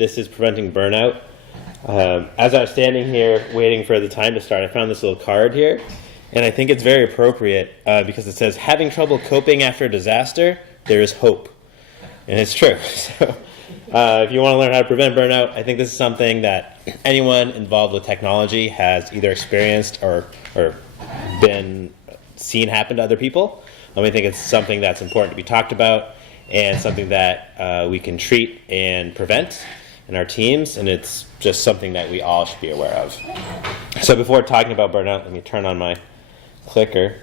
This is Preventing Burnout. As I was standing here waiting for the time to start, I found this little card here, and I think it's very appropriate because it says, having trouble coping after a disaster, there is hope. And it's true. So if you want to learn how to prevent burnout, I think this is something that anyone involved with technology has either experienced or been seen happen to other people. I think it's something that's important to be talked about and something that we can treat and prevent in our teams, and it's just something that we all should be aware of. So before talking about burnout, let me turn on my clicker.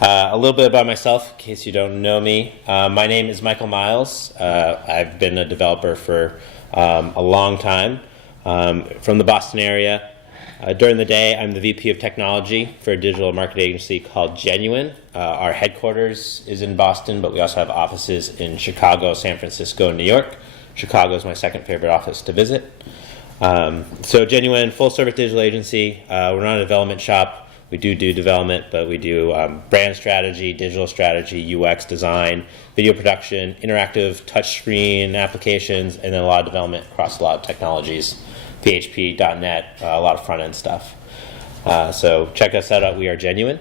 A little bit about myself, in case you don't know me. My name is Michael Miles. I've been a developer for a long time from the Boston area. During the day, I'm the VP of Technology for a digital marketing agency called Genuine. Our headquarters is in Boston, but we also have offices in Chicago, San Francisco, and New York. Chicago is my second favorite office to visit. So Genuine, full-service digital agency. We're not a development shop. We do development, but we do brand strategy, digital strategy, UX design, video production, interactive touchscreen applications, and then a lot of development across a lot of technologies. PHP, .NET, a lot of front-end stuff. So check us out. We are Genuine.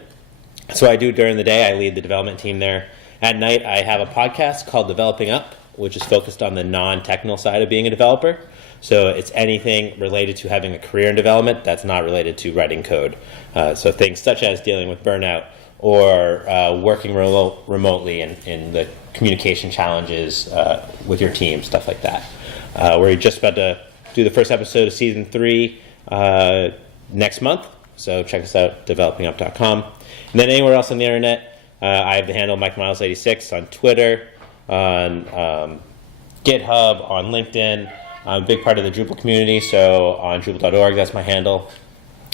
So I do during the day. I lead the development team there. At night, I have a podcast called Developing Up, which is focused on the non-technical side of being a developer. So it's anything related to having a career in development that's not related to writing code. So things such as dealing with burnout or working remotely in the communication challenges with your team, stuff like that. We're just about to do the first episode of season 3 next month. So check us out, developingup.com. And then anywhere else on the internet, I have the handle MikeMiles86 on Twitter, on GitHub, on LinkedIn. I'm a big part of the Drupal community, so on Drupal.org, that's my handle.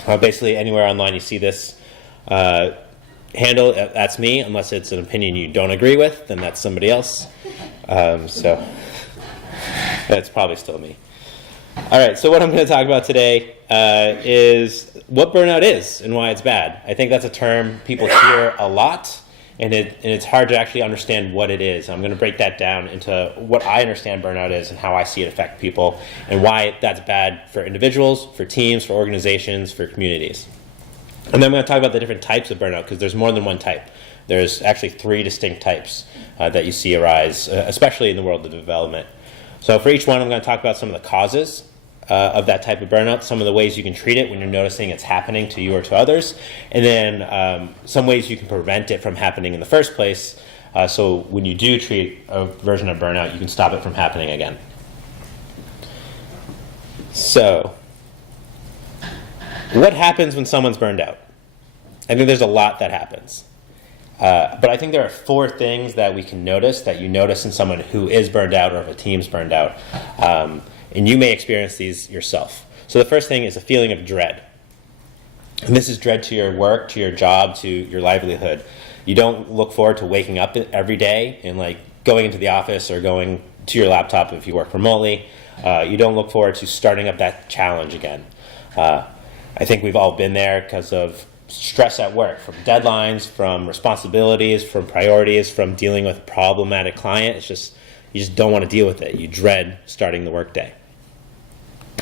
Basically, anywhere online you see this handle, that's me, unless it's an opinion you don't agree with, then that's somebody else. So that's probably still me. All right, so what I'm going to talk about today is what burnout is and why it's bad. I think that's a term people hear a lot, and it's hard to actually understand what it is. I'm going to break that down into what I understand burnout is and how I see it affect people and why that's bad for individuals, for teams, for organizations, for communities. And then I'm going to talk about the different types of burnout because there's more than one type. There's actually 3 distinct types that you see arise, especially in the world of development. So for each one, I'm going to talk about some of the causes of that type of burnout, some of the ways you can treat it when you're noticing it's happening to you or to others, and then some ways you can prevent it from happening in the first place, so when you do treat a version of burnout, you can stop it from happening again. So, what happens when someone's burned out? I think there's a lot that happens. But I think there are 4 things that we can notice, that you notice in someone who is burned out or if a team's burned out. And you may experience these yourself. So the first thing is a feeling of dread. And this is dread to your work, to your job, to your livelihood. You don't look forward to waking up every day and like going into the office or going to your laptop if you work remotely. You don't look forward to starting up that challenge again. I think we've all been there because of stress at work, from deadlines, from responsibilities, from priorities, from dealing with a problematic client. It's just, you just don't want to deal with it. You dread starting the workday.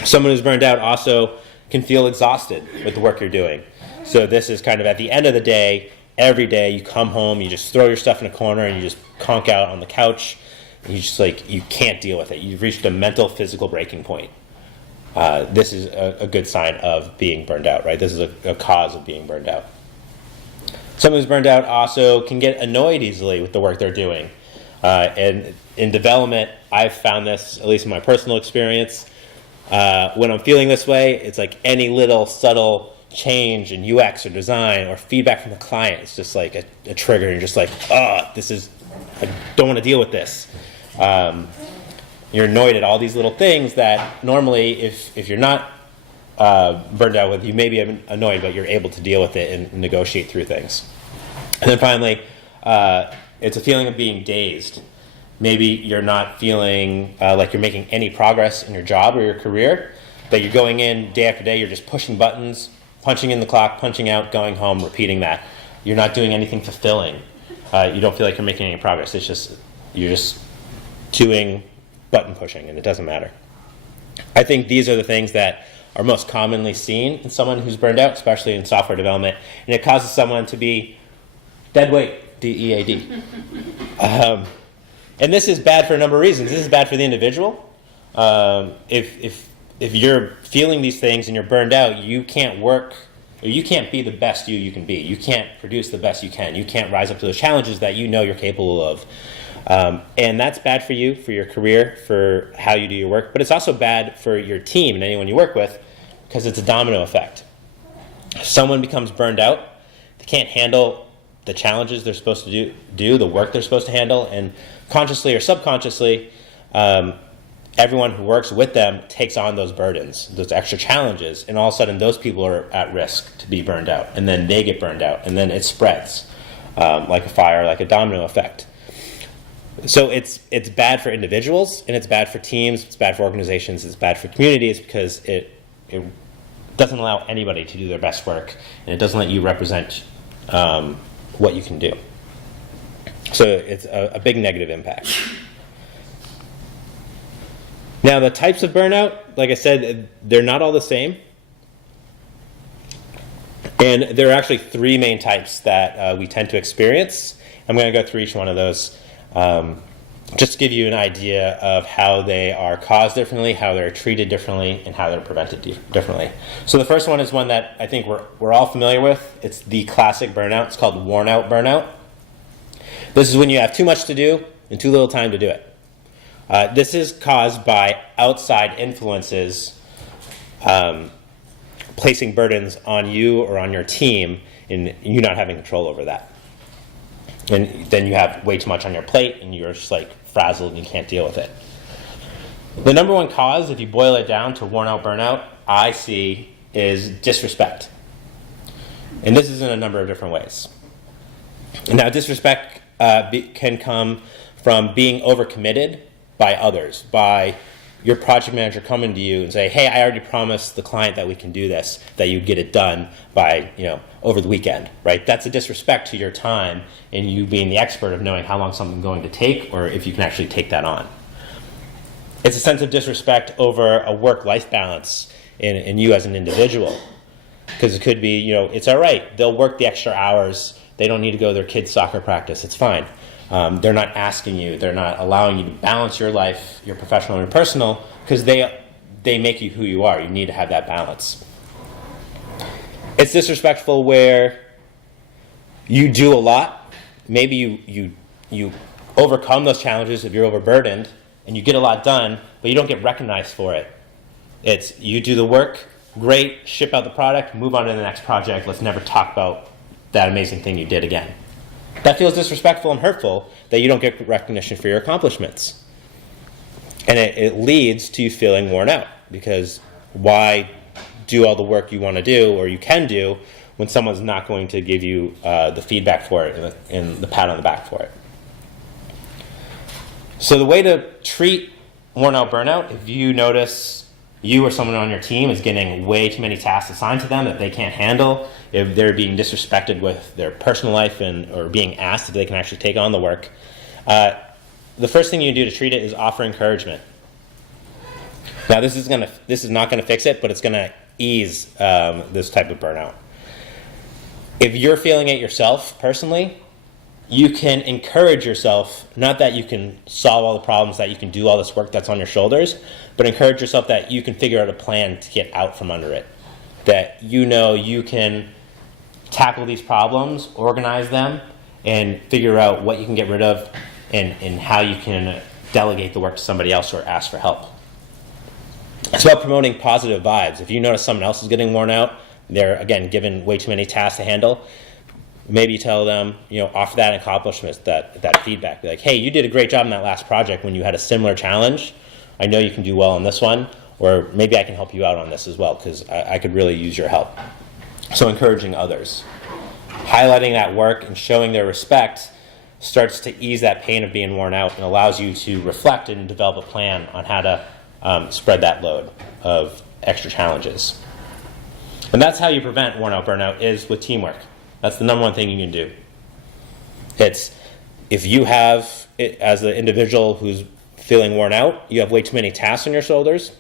Someone who's burned out also can feel exhausted with the work you're doing. So this is kind of at the end of the day, every day you come home, you just throw your stuff in a corner and you just conk out on the couch. And you just you can't deal with it. You've reached a mental, physical breaking point. This is a good sign of being burned out, right? This is a cause of being burned out. Someone who's burned out also can get annoyed easily with the work they're doing. And in development, I've found this, at least in my personal experience, when I'm feeling this way, it's like any little subtle change in UX or design or feedback from the client, it's just like a trigger. You're just like, I don't want to deal with this. You're annoyed at all these little things that normally, if you're not burned out with, you may be annoyed, but you're able to deal with it and negotiate through things. And then finally, it's a feeling of being dazed. Maybe you're not feeling like you're making any progress in your job or your career, that you're going in day after day, you're just pushing buttons, punching in the clock, punching out, going home, repeating that. You're not doing anything fulfilling. You don't feel like you're making any progress. It's just, you're just doing button pushing, and it doesn't matter. I think these are the things that are most commonly seen in someone who's burned out, especially in software development, and it causes someone to be dead weight, DEAD. And this is bad for a number of reasons. This is bad for the individual. If you're feeling these things and you're burned out, you can't work, or you can't be the best you can be. You can't produce the best you can. You can't rise up to those challenges that you know you're capable of. And that's bad for you, for your career, for how you do your work. But it's also bad for your team and anyone you work with, because it's a domino effect. If someone becomes burned out, they can't handle the challenges they're supposed to do the work they're supposed to handle, and consciously or subconsciously, everyone who works with them takes on those burdens, those extra challenges, and all of a sudden those people are at risk to be burned out, and then they get burned out, and then it spreads like a fire, like a domino effect. So it's bad for individuals, and it's bad for teams, it's bad for organizations, it's bad for communities, because it doesn't allow anybody to do their best work, and it doesn't let you represent what you can do. So it's a big negative impact. Now, the types of burnout, like I said, they're not all the same. And there are actually three main types that we tend to experience. I'm going to go through each one of those just to give you an idea of how they are caused differently, how they're treated differently, and how they're prevented differently. So the first one is one that I think we're all familiar with. It's the classic burnout. It's called worn out burnout. This is when you have too much to do and too little time to do it. This is caused by outside influences placing burdens on you or on your team, and you not having control over that. And then you have way too much on your plate, and you're just like frazzled and you can't deal with it. The number one cause, if you boil it down to worn out burnout, I see is disrespect. And this is in a number of different ways. Now, disrespect can come from being overcommitted by others, by your project manager coming to you and say, hey, I already promised the client that we can do this, that you'd get it done by, over the weekend, right? That's a disrespect to your time and you being the expert of knowing how long something's going to take, or if you can actually take that on. It's a sense of disrespect over a work-life balance in you as an individual. Because it could be, it's all right. They'll work the extra hours. They don't need to go to their kids' soccer practice. It's fine. They're not asking you. They're not allowing you to balance your life, your professional and your personal, because they make you who you are. You need to have that balance. It's disrespectful where you do a lot. Maybe you overcome those challenges if you're overburdened, and you get a lot done, but you don't get recognized for it. It's you do the work, great, ship out the product, move on to the next project. Let's never talk about that amazing thing you did again. That feels disrespectful and hurtful that you don't get recognition for your accomplishments. And it leads to you feeling worn out, because why do all the work you want to do or you can do when someone's not going to give you the feedback for it and the pat on the back for it. So the way to treat worn out burnout, if you notice you or someone on your team is getting way too many tasks assigned to them that they can't handle, if they're being disrespected with their personal life or being asked if they can actually take on the work, the first thing you do to treat it is offer encouragement. Now, this is not going to fix it, but it's going to ease this type of burnout. If you're feeling it yourself personally, you can encourage yourself, not that you can solve all the problems, that you can do all this work that's on your shoulders, but encourage yourself that you can figure out a plan to get out from under it. That you can tackle these problems, organize them, and figure out what you can get rid of and how you can delegate the work to somebody else or ask for help. It's about promoting positive vibes. If you notice someone else is getting worn out, they're, again, given way too many tasks to handle, maybe you tell them, offer that accomplishment, that feedback. Be like, hey, you did a great job in that last project when you had a similar challenge. I know you can do well on this one, or maybe I can help you out on this as well, because I could really use your help. So encouraging others. Highlighting that work and showing their respect starts to ease that pain of being worn out and allows you to reflect and develop a plan on how to spread that load of extra challenges. And that's how you prevent worn out burnout, is with teamwork. That's the number one thing you can do. It's if you have, as an individual who's feeling worn out, you have way too many tasks on your shoulders,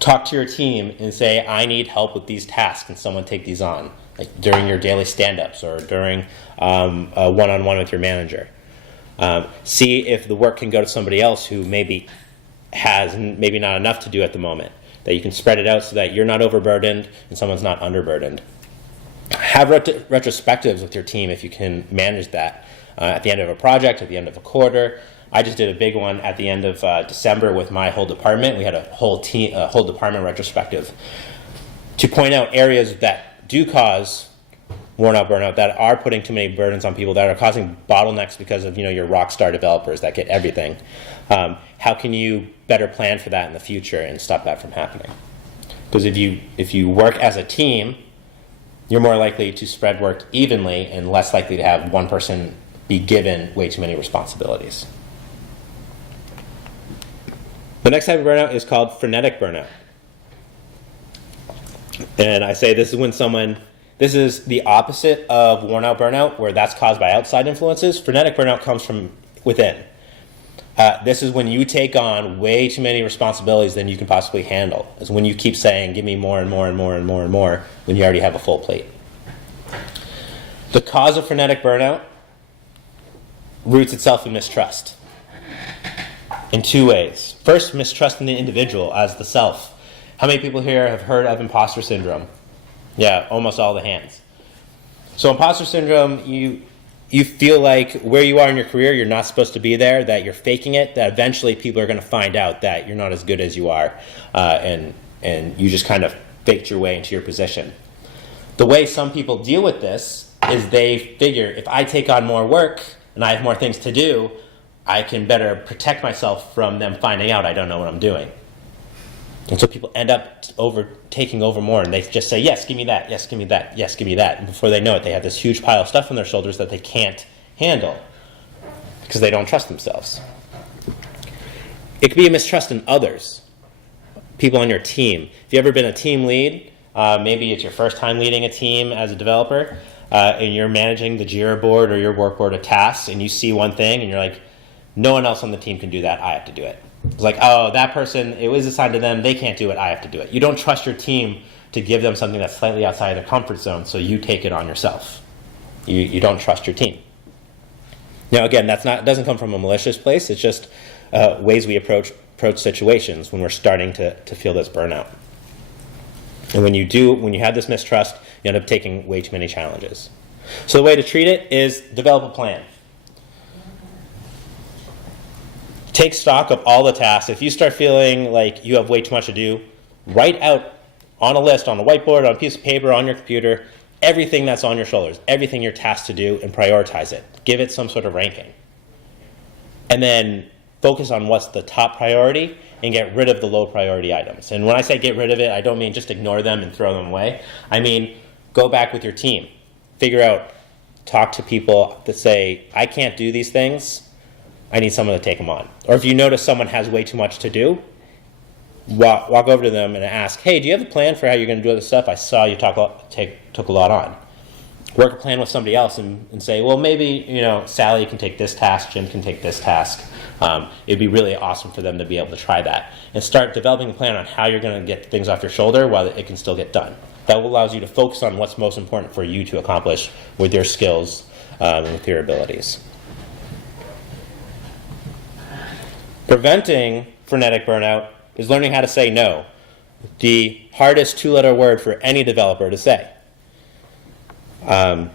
talk to your team and say, I need help with these tasks. Can someone take these on? Like during your daily stand-ups or during a one-on-one with your manager. See if the work can go to somebody else who maybe has maybe not enough to do at the moment. That you can spread it out so that you're not overburdened and someone's not underburdened. Have retrospectives with your team if you can manage that. At the end of a project, at the end of a quarter. I just did a big one at the end of December with my whole department. We had a whole department retrospective to point out areas that do cause burnout, that are putting too many burdens on people, that are causing bottlenecks because of your rock star developers that get everything. How can you better plan for that in the future and stop that from happening? Because if you work as a team, you're more likely to spread work evenly and less likely to have one person be given way too many responsibilities. The next type of burnout is called frenetic burnout. And I say this is the opposite of worn out burnout, where that's caused by outside influences. Frenetic burnout comes from within. This is when you take on way too many responsibilities than you can possibly handle. It's when you keep saying, give me more and more and more and more and more, when you already have a full plate. The cause of frenetic burnout roots itself in mistrust in two ways. First, mistrust in the individual as the self. How many people here have heard of imposter syndrome? Yeah, almost all the hands. So imposter syndrome, you feel like where you are in your career, you're not supposed to be there, that you're faking it, that eventually people are going to find out that you're not as good as you are, and you just kind of faked your way into your position. The way some people deal with this is they figure, if I take on more work and I have more things to do, I can better protect myself from them finding out I don't know what I'm doing. And so people end up taking over more, and they just say, yes, give me that, yes, give me that, yes, give me that. And before they know it, they have this huge pile of stuff on their shoulders that they can't handle because they don't trust themselves. It could be a mistrust in others, people on your team. If you've ever been a team lead, maybe it's your first time leading a team as a developer, and you're managing the Jira board or your work board of tasks, and you see one thing, and you're like, no one else on the team can do that, I have to do it. It's like, oh, that person, it was assigned to them, they can't do it, I have to do it. You don't trust your team to give them something that's slightly outside their comfort zone, so you take it on yourself. You don't trust your team. Now, again, it doesn't come from a malicious place, it's just ways we approach situations when we're starting to feel this burnout. And when you have this mistrust, you end up taking way too many challenges. So the way to treat it is develop a plan. Take stock of all the tasks. If you start feeling like you have way too much to do, write out on a list, on a whiteboard, on a piece of paper, on your computer, everything that's on your shoulders, everything you're tasked to do, and prioritize it. Give it some sort of ranking. And then focus on what's the top priority and get rid of the low priority items. And when I say get rid of it, I don't mean just ignore them and throw them away. I mean, go back with your team. Figure out, talk to people that say, I can't do these things, I need someone to take them on. Or if you notice someone has way too much to do, walk over to them and ask, hey, do you have a plan for how you're going to do this stuff? I saw you took a lot on. Work a plan with somebody else and say, well, maybe Sally can take this task, Jim can take this task. It'd be really awesome for them to be able to try that. And start developing a plan on how you're going to get things off your shoulder while it can still get done. That allows you to focus on what's most important for you to accomplish with your skills and with your abilities. Preventing frenetic burnout is learning how to say no. The hardest two-letter word for any developer to say. You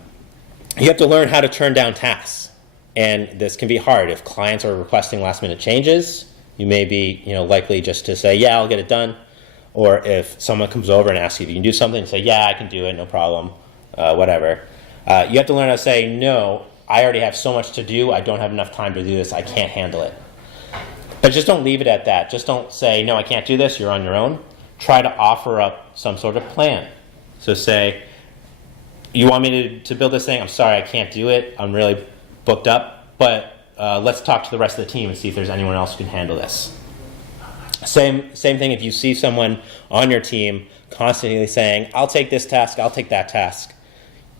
have to learn how to turn down tasks. And this can be hard. If clients are requesting last-minute changes, you may be likely just to say, yeah, I'll get it done. Or if someone comes over and asks you if you can do something, say, yeah, I can do it, no problem, whatever. You have to learn how to say, no, I already have so much to do, I don't have enough time to do this, I can't handle it. But just don't leave it at that. Just don't say, no, I can't do this, you're on your own. Try to offer up some sort of plan. So say, you want me to build this thing? I'm sorry, I can't do it. I'm really booked up. But let's talk to the rest of the team and see if there's anyone else who can handle this. Same thing if you see someone on your team constantly saying, I'll take this task, I'll take that task.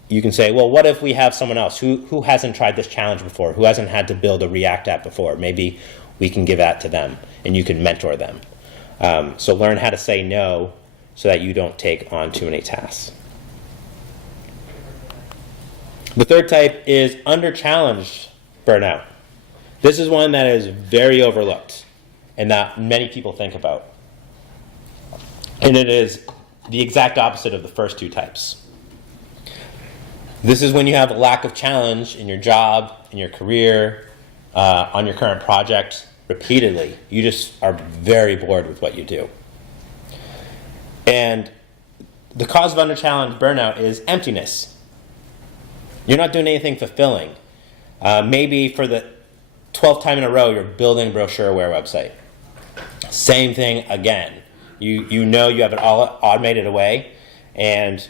You can say, well, what if we have someone else who hasn't tried this challenge before, who hasn't had to build a React app before? Maybe we can give that to them, and you can mentor them. So learn how to say no so that you don't take on too many tasks. The third type is under-challenged burnout. This is one that is very overlooked and that many people think about. And it is the exact opposite of the first two types. This is when you have a lack of challenge in your job, in your career, on your current project repeatedly. You just are very bored with what you do. And the cause of under-challenged burnout is emptiness. You're not doing anything fulfilling. Maybe for the 12th time in a row, you're building a brochureware website. Same thing again. You know you have it all automated away, and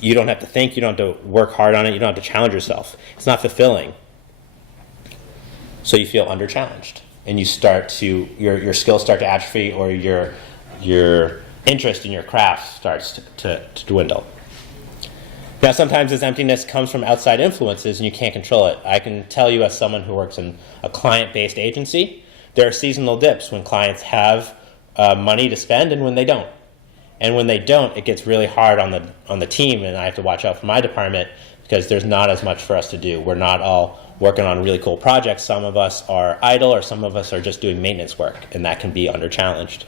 you don't have to think, you don't have to work hard on it, you don't have to challenge yourself. It's not fulfilling. So you feel under-challenged, and you start to, your skills start to atrophy, or your interest in your craft starts to dwindle. Now, sometimes this emptiness comes from outside influences and you can't control it. I can tell you, as someone who works in a client-based agency, there are seasonal dips when clients have money to spend and when they don't. And when they don't, it gets really hard on the team, and I have to watch out for my department because there's not as much for us to do. We're not all working on really cool projects. Some of us are idle, or some of us are just doing maintenance work, and that can be under-challenged.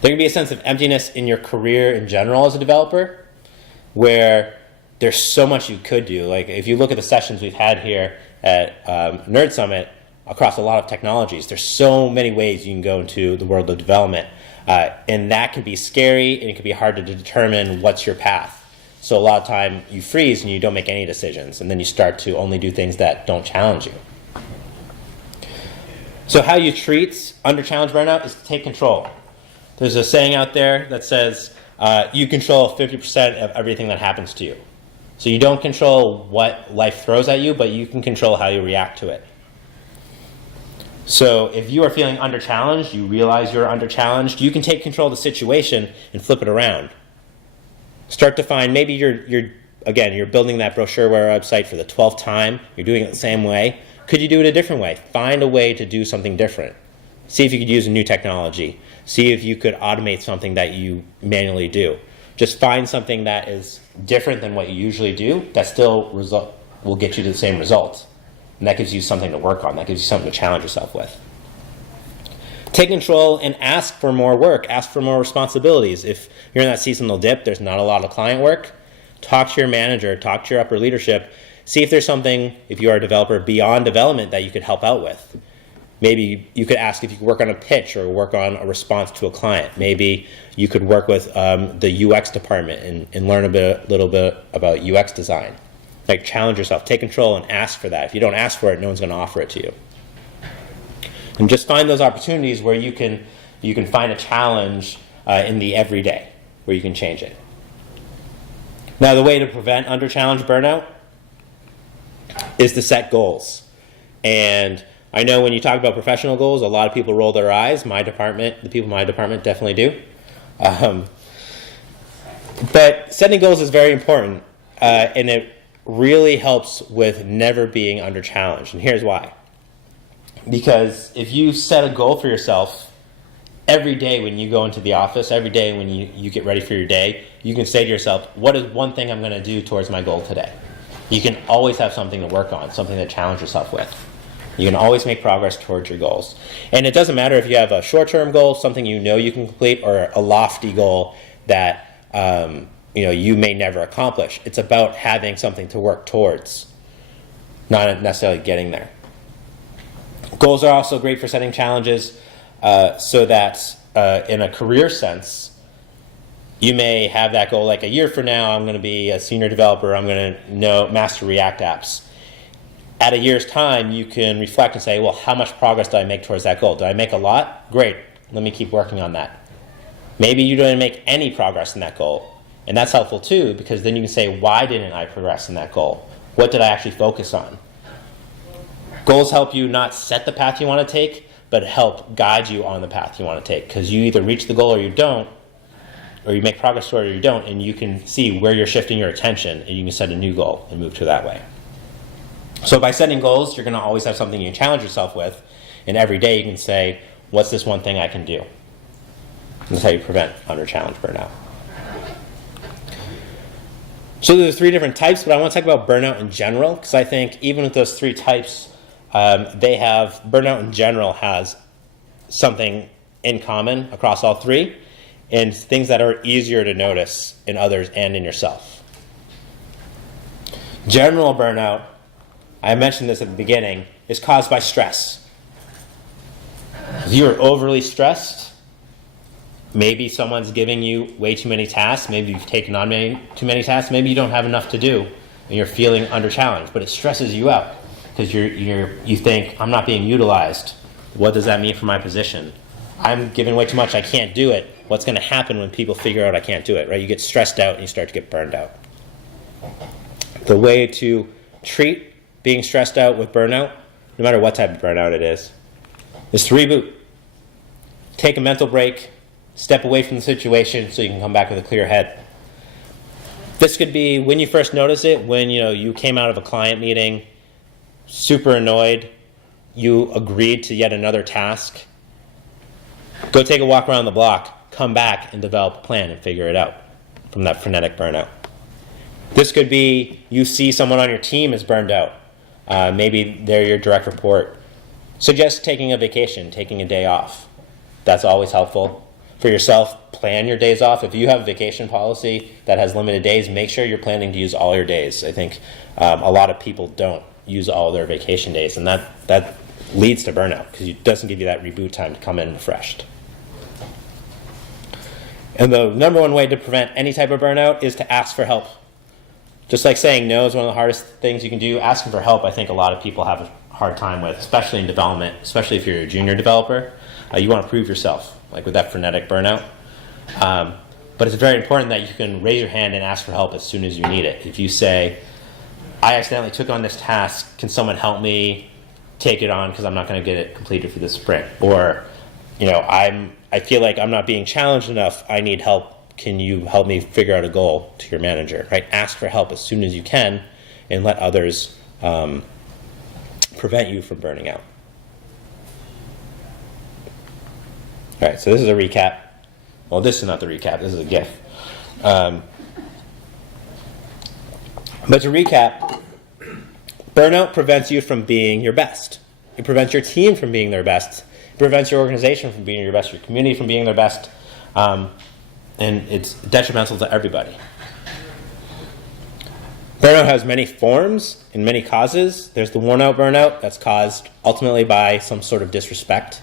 There can be a sense of emptiness in your career in general as a developer, where there's so much you could do. Like if you look at the sessions we've had here at Nerd Summit across a lot of technologies, there's so many ways you can go into the world of development. And that can be scary, and it can be hard to determine what's your path. So a lot of time you freeze and you don't make any decisions, and then you start to only do things that don't challenge you. So how you treat under-challenge burnout is to take control. There's a saying out there that says, you control 50% of everything that happens to you. So you don't control what life throws at you, but you can control how you react to it. So if you are feeling under-challenged, you realize you're under-challenged, you can take control of the situation and flip it around. Start to find, maybe you're building that brochureware website for the 12th time, you're doing it the same way. Could you do it a different way? Find a way to do something different. See if you could use a new technology. See if you could automate something that you manually do. Just find something that is different than what you usually do that still will get you to the same result. And that gives you something to work on. That gives you something to challenge yourself with. Take control and ask for more work. Ask for more responsibilities. If you're in that seasonal dip, there's not a lot of client work, talk to your manager, talk to your upper leadership. See if there's something, if you are a developer, beyond development that you could help out with. Maybe you could ask if you could work on a pitch or work on a response to a client. Maybe you could work with the UX department and learn a little bit about UX design. Like, challenge yourself, take control, and ask for that. If you don't ask for it, no one's going to offer it to you. And just find those opportunities where you can find a challenge in the everyday, where you can change it. Now, the way to prevent under-challenge burnout is to set goals. And I know when you talk about professional goals, a lot of people roll their eyes. The people in my department definitely do. But setting goals is very important, and it really helps with never being under challenged. And here's why. Because if you set a goal for yourself, every day when you go into the office, every day when you get ready for your day, you can say to yourself, what is one thing I'm going to do towards my goal today? You can always have something to work on, something to challenge yourself with. You can always make progress towards your goals. And it doesn't matter if you have a short-term goal, something you know you can complete, or a lofty goal that you may never accomplish. It's about having something to work towards, not necessarily getting there. Goals are also great for setting challenges so that in a career sense, you may have that goal like a year from now, I'm going to be a senior developer, I'm going to master React apps. At a year's time, you can reflect and say, well, how much progress did I make towards that goal? Did I make a lot? Great, let me keep working on that. Maybe you didn't make any progress in that goal. And that's helpful too, because then you can say, why didn't I progress in that goal? What did I actually focus on? Goals help you not set the path you want to take, but help guide you on the path you want to take. Because you either reach the goal or you don't, or you make progress toward it or you don't, and you can see where you're shifting your attention, and you can set a new goal and move to that way. So by setting goals, you're going to always have something you can challenge yourself with, and every day you can say, what's this one thing I can do? That's how you prevent under-challenge burnout. So there's 3 different types, but I want to talk about burnout in general, because I think even with those 3 types, burnout in general has something in common across all 3, and things that are easier to notice in others and in yourself. General burnout, I mentioned this at the beginning, is caused by stress. If you are overly stressed, maybe someone's giving you way too many tasks, maybe you've taken on too many tasks, maybe you don't have enough to do, and you're feeling under-challenged, but it stresses you out, because you think, I'm not being utilized. What does that mean for my position? I'm giving way too much, I can't do it. What's going to happen when people figure out I can't do it, right? You get stressed out and you start to get burned out. The way to treat being stressed out with burnout, no matter what type of burnout it is to reboot. Take a mental break, step away from the situation so you can come back with a clear head. This could be when you first notice it, when you came out of a client meeting, super annoyed, you agreed to yet another task. Go take a walk around the block, come back and develop a plan and figure it out from that frenetic burnout. This could be you see someone on your team is burned out. Maybe they're your direct report. Suggest taking a vacation, taking a day off. That's always helpful. For yourself, plan your days off. If you have a vacation policy that has limited days, make sure you're planning to use all your days. I think a lot of people don't use all their vacation days, and that leads to burnout because it doesn't give you that reboot time to come in refreshed. And the number one way to prevent any type of burnout is to ask for help. Just like saying no is one of the hardest things you can do, asking for help I think a lot of people have a hard time with, especially in development, especially if you're a junior developer. You want to prove yourself, like with that frenetic burnout. But it's very important that you can raise your hand and ask for help as soon as you need it. If you say, I accidentally took on this task, can someone help me take it on because I'm not going to get it completed for this sprint? Or, I feel like I'm not being challenged enough, I need help. Can you help me figure out a goal to your manager? Right? Ask for help as soon as you can and let others prevent you from burning out. All right, so this is a recap. Well, this is not the recap, this is a GIF. But to recap, burnout prevents you from being your best. It prevents your team from being their best. It prevents your organization from being your best, your community from being their best. And it's detrimental to everybody. Burnout has many forms and many causes. There's the worn-out burnout that's caused ultimately by some sort of disrespect.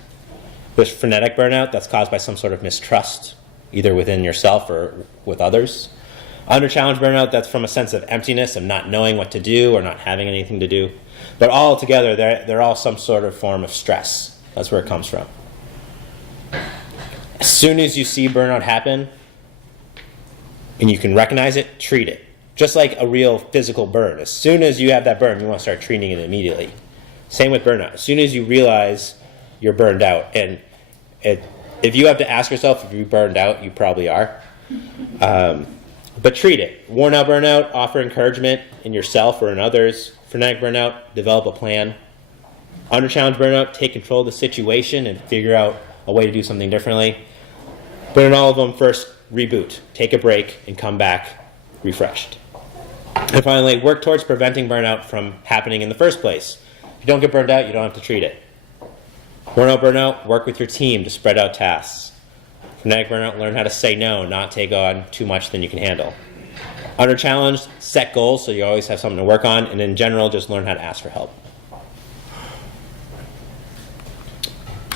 There's frenetic burnout that's caused by some sort of mistrust, either within yourself or with others. Under-challenge burnout, that's from a sense of emptiness, of not knowing what to do or not having anything to do. But all together, they're all some sort of form of stress. That's where it comes from. As soon as you see burnout happen, and you can recognize it, treat it. Just like a real physical burn. As soon as you have that burn, you want to start treating it immediately. Same with burnout. As soon as you realize you're burned out, and if you have to ask yourself if you're burned out, you probably are. But treat it. Worn out burnout, offer encouragement in yourself or in others. Frenetic burnout, develop a plan. Under challenge burnout, take control of the situation and figure out a way to do something differently. But in all of them, first, reboot. Take a break and come back refreshed. And finally, work towards preventing burnout from happening in the first place. If you don't get burned out, you don't have to treat it. Burnout, work with your team to spread out tasks. Frenetic burnout, learn how to say no, not take on too much than you can handle. Under challenge, set goals so you always have something to work on, and in general, just learn how to ask for help.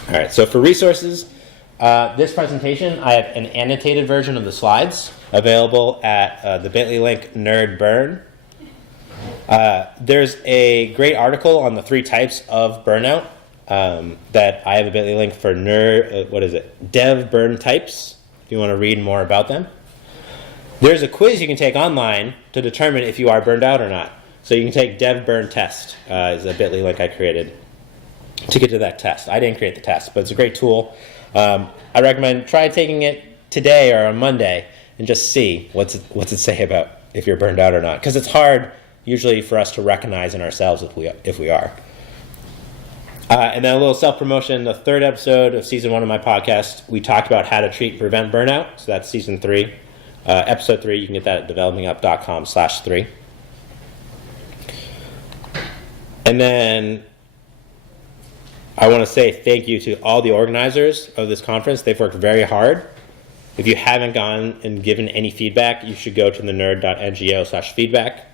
All right, so for resources, this presentation, I have an annotated version of the slides available at the bit.ly link nerdburn. There's a great article on the 3 types of burnout that I have a bit.ly link for dev burn types, if you want to read more about them. There's a quiz you can take online to determine if you are burned out or not. So you can take dev burn test is a bit.ly link I created to get to that test. I didn't create the test, but it's a great tool. I recommend try taking it today or on Monday and just see what's it say about if you're burned out or not. Because it's hard usually for us to recognize in ourselves if we are. And then a little self-promotion. The third episode of season 1 of my podcast, we talked about how to treat and prevent burnout. So that's season 3. Episode 3, you can get that at developingup.com/3. And then I want to say thank you to all the organizers of this conference. They've worked very hard. If you haven't gone and given any feedback, you should go to thenerd.ngo/feedback.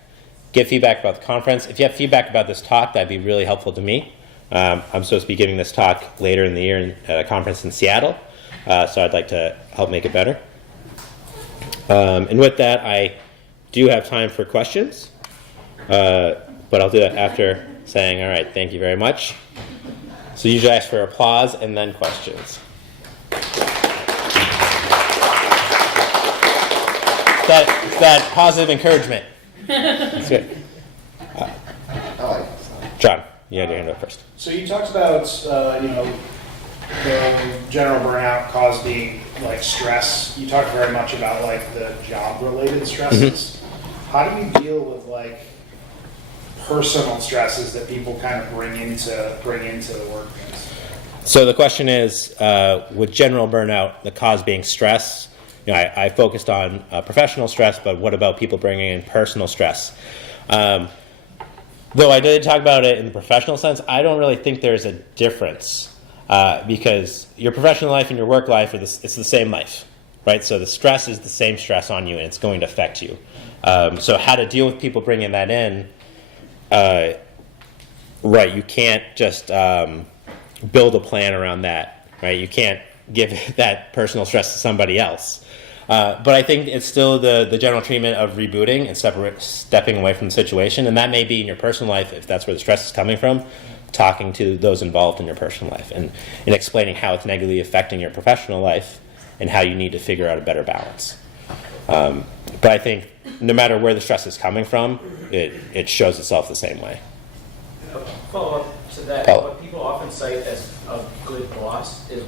Get feedback about the conference. If you have feedback about this talk, that'd be really helpful to me. I'm supposed to be giving this talk later in the year at a conference in Seattle, so I'd like to help make it better. And with that, I do have time for questions, but I'll do that after saying, all right, thank you very much. So usually I ask for applause and then questions. It's that positive encouragement. That's good. John, you had your hand up first. So you talked about, the general burnout cause being like stress. You talked very much about like the job-related stresses. How do you deal with like personal stresses that people kind of bring into the workplace? So the question is, with general burnout, the cause being stress. I focused on professional stress, but what about people bringing in personal stress? Though I did talk about it in the professional sense, I don't really think there's a difference because your professional life and your work life it's the same life, right? So the stress is the same stress on you, and it's going to affect you. So how to deal with people bringing that in? Right, you can't just build a plan around that, right? You can't give that personal stress to somebody else. But I think it's still the general treatment of rebooting and stepping away from the situation. And that may be in your personal life, if that's where the stress is coming from, talking to those involved in your personal life and explaining how it's negatively affecting your professional life and how you need to figure out a better balance. But I think no matter where the stress is coming from, it shows itself the same way. Follow up to that, what people often cite as a good boss is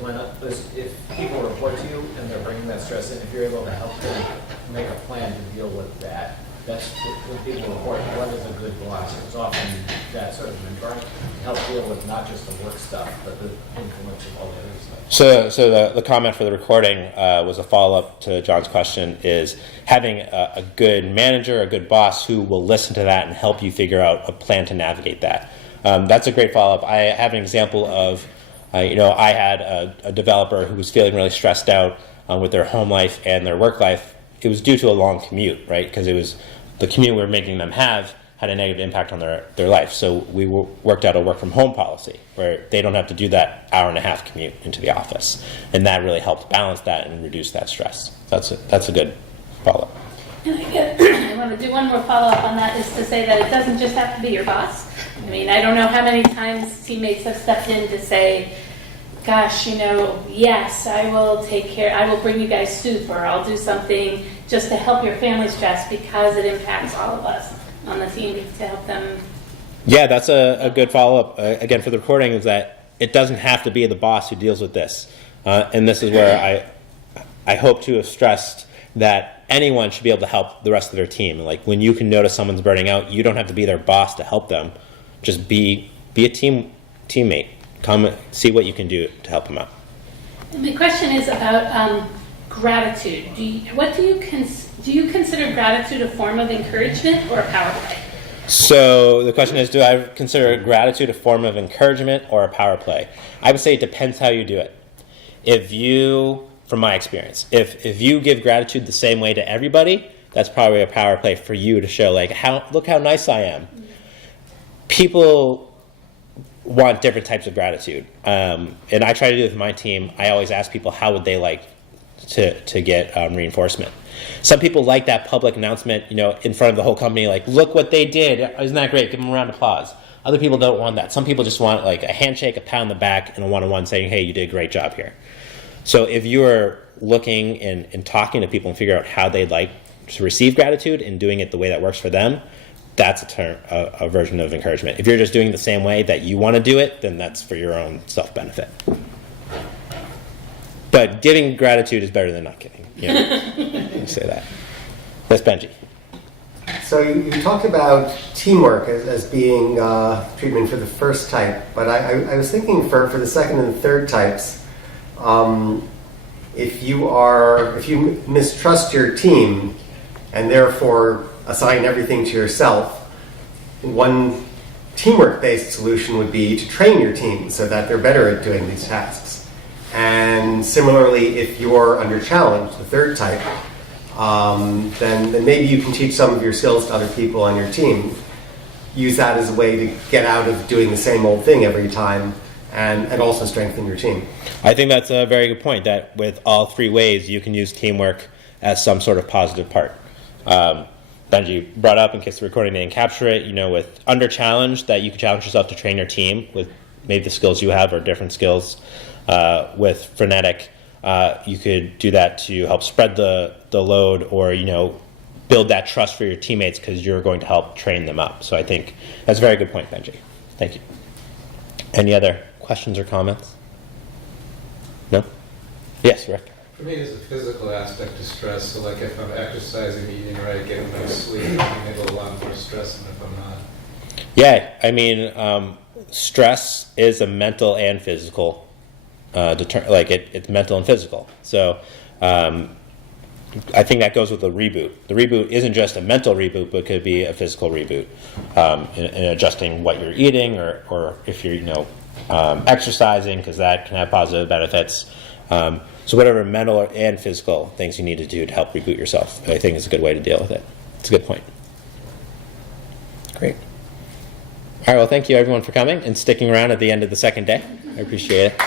if people report to you and they're bringing that stress in, if you're able to help them make a plan to deal with that. That's when people report what is a good boss. It's often that sort of mentor to help deal with not just the work stuff, but the influence of all the other stuff. So the comment for the recording was a follow-up to John's question, is having a good manager, a good boss who will listen to that and help you figure out a plan to navigate that. That's a great follow-up. I have an example of, I had a developer who was feeling really stressed out with their home life and their work life. It was due to a long commute, right? Because it was the commute we were making them have had a negative impact on their life. So we worked out a work from home policy where they don't have to do that hour and a half commute into the office. And that really helped balance that and reduce that stress. That's a good follow-up. And I want to do one more follow-up on that, is to say that it doesn't just have to be your boss. I mean, I don't know how many times teammates have stepped in to say, gosh, yes, I will bring you guys soup, or I'll do something just to help your family stress, because it impacts all of us on the team to help them. Yeah, that's a good follow-up. Again, for the recording, is that it doesn't have to be the boss who deals with this. And this is where I hope to have stressed that anyone should be able to help the rest of their team. Like when you can notice someone's burning out, you don't have to be their boss to help them. Just be a teammate. Come see what you can do to help them out. And my question is about gratitude. Do you consider gratitude a form of encouragement or a power play? So the question is, do I consider gratitude a form of encouragement or a power play? I would say it depends how you do it. From my experience, if you give gratitude the same way to everybody, that's probably a power play for you to show, like, look how nice I am. People want different types of gratitude. And I try to do it with my team. I always ask people how would they like to get reinforcement. Some people like that public announcement, in front of the whole company, like, look what they did. Isn't that great? Give them a round of applause. Other people don't want that. Some people just want like a handshake, a pat on the back, and a one-on-one saying, hey, you did a great job here. So if you're looking and talking to people and figure out how they'd like to receive gratitude and doing it the way that works for them, that's a version of encouragement. If you're just doing it the same way that you want to do it, then that's for your own self-benefit. But giving gratitude is better than not giving. You say that. That's Benji. So you talked about teamwork as being treatment for the first type, but I was thinking for the second and third types, if you mistrust your team and therefore assign everything to yourself, one teamwork-based solution would be to train your team so that they're better at doing these tasks. And similarly, if you're under challenge, the third type, then maybe you can teach some of your skills to other people on your team. Use that as a way to get out of doing the same old thing every time and also strengthen your team. I think that's a very good point, that with all three ways, you can use teamwork as some sort of positive part. Benji brought up, in case the recording didn't capture it, with under challenge, that you can challenge yourself to train your team with maybe the skills you have or different skills. With Frenetic, you could do that to help spread the load, or build that trust for your teammates because you're going to help train them up. So I think that's a very good point, Benji. Thank you. Any other questions or comments? No? Yes, Rick. For me, there's a physical aspect to stress. So, like if I'm exercising, eating right, getting enough sleep, I'm able to a lot more stress than if I'm not. Yeah, I mean, stress is a mental and physical. It's mental and physical. So, I think that goes with the reboot. The reboot isn't just a mental reboot, but could be a physical reboot in adjusting what you're eating, or if you're exercising, because that can have positive benefits. So whatever mental and physical things you need to do to help reboot yourself, I think is a good way to deal with it. It's a good point. Great. All right, well, thank you everyone for coming and sticking around at the end of the second day. I appreciate it.